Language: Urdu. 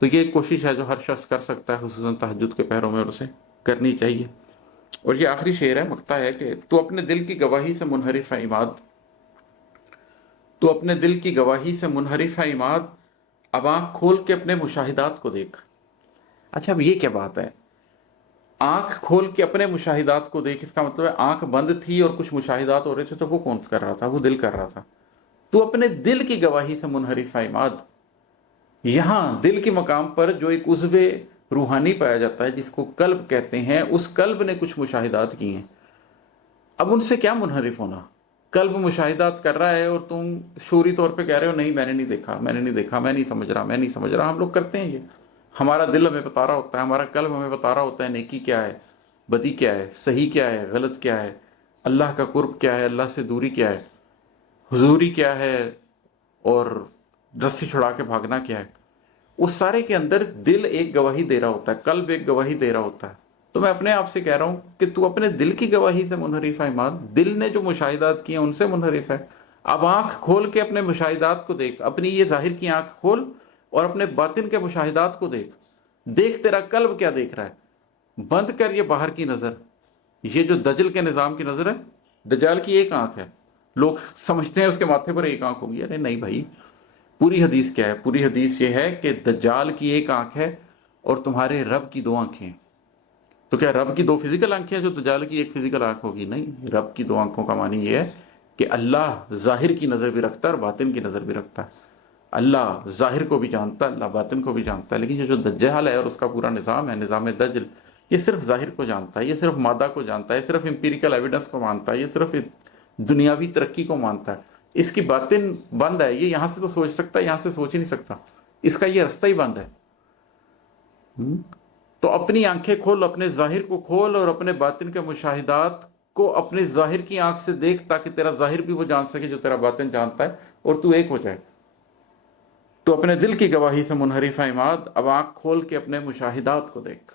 تو یہ ایک کوشش ہے جو ہر شخص کر سکتا ہے، خصوصاً تہجد کے پہروں میں، اور اسے کرنی چاہیے۔ اور یہ آخری شعر ہے، مقطع ہے کہ تو اپنے دل کی گواہی سے منحرف ہے عماد، تو اپنے دل کی گواہی سے منحرف ہے عماد، اب آنکھ کھول کے اپنے مشاہدات کو دیکھ۔ اچھا، اب یہ کیا بات ہے؟ آنکھ کھول کے اپنے مشاہدات کو دیکھ، اس کا مطلب ہے آنکھ بند تھی اور کچھ مشاہدات ہو رہے تھے، تو وہ کون کر رہا تھا؟ وہ دل کر رہا تھا۔ تو اپنے دل کی گواہی سے منحرف ہے عماد، یہاں دل کے مقام پر جو ایک عضو روحانی پایا جاتا ہے جس کو قلب کہتے ہیں، اس قلب نے کچھ مشاہدات کی ہیں، اب ان سے کیا منحرف ہونا؟ قلب مشاہدات کر رہا ہے اور تم شعوری طور پہ کہہ رہے ہو نہیں میں نے نہیں دیکھا، میں نے نہیں دیکھا، میں نہیں سمجھ رہا، میں نہیں سمجھ رہا۔ ہم لوگ کرتے ہیں یہ، ہمارا دل ہمیں بتا رہا ہوتا ہے، ہمارا قلب ہمیں بتا رہا ہوتا ہے نیکی کیا ہے، بدی کیا ہے، صحیح کیا ہے، غلط کیا ہے، اللہ کا قرب کیا ہے، اللہ سے دوری کیا ہے، حضوری کیا ہے، اور رسی چھڑا کے بھاگنا کیا ہے۔ اس سارے کے اندر دل ایک گواہی دے رہا ہوتا ہے، قلب ایک گواہی دے رہا ہوتا ہے۔ تو میں اپنے آپ سے کہہ رہا ہوں کہ تو اپنے دل کی گواہی سے منحرف ہے ایمان، دل نے جو مشاہدات کیے ہیں ان سے منحرف ہے۔ اب آنکھ کھول کے اپنے مشاہدات کو دیکھ، اپنی یہ ظاہر کی آنکھ کھول اور اپنے باطن کے مشاہدات کو دیکھ، دیکھ تیرا قلب کیا دیکھ رہا ہے، بند کر یہ باہر کی نظر، یہ جو دجل کے نظام کی نظر ہے۔ دجال کی ایک آنکھ ہے، لوگ سمجھتے ہیں اس کے ماتھے پر ایک آنکھ ہوگی، ارے نہیں بھائی، پوری حدیث کیا ہے؟ پوری حدیث یہ ہے کہ دجال کی ایک آنکھ ہے اور تمہارے رب کی دو آنکھیں۔ تو کیا رب کی دو فزیکل آنکھیں ہیں جو دجال کی ایک فزیکل آنکھ ہوگی؟ نہیں، رب کی دو آنکھوں کا معنی یہ ہے کہ اللہ ظاہر کی نظر بھی رکھتا ہے اور باطن کی نظر بھی رکھتا ہے۔ اللہ ظاہر کو بھی جانتا ہے، اللہ باطن کو بھی جانتا ہے، لیکن یہ جو دجال ہے اور اس کا پورا نظام ہے، نظام دجل، یہ صرف ظاہر کو جانتا ہے، یہ صرف مادہ کو جانتا ہے، یہ صرف امپیریکل ایویڈنس کو مانتا ہے، یہ صرف دنیاوی ترقی کو مانتا ہے۔ اس کی باطن بند ہے، یہ یہاں سے تو سوچ سکتا ہے، یہاں سے سوچ ہی نہیں سکتا، اس کا یہ رستہ ہی بند ہے۔ تو اپنی آنکھیں کھول، اپنے ظاہر کو کھول اور اپنے باطن کے مشاہدات کو اپنے ظاہر کی آنکھ سے دیکھ، تاکہ تیرا ظاہر بھی وہ جان سکے جو تیرا باطن جانتا ہے، اور تو ایک ہو جائے۔ تو اپنے دل کی گواہی سے منحرف ہے عماد، اب آنکھ کھول کے اپنے مشاہدات کو دیکھ۔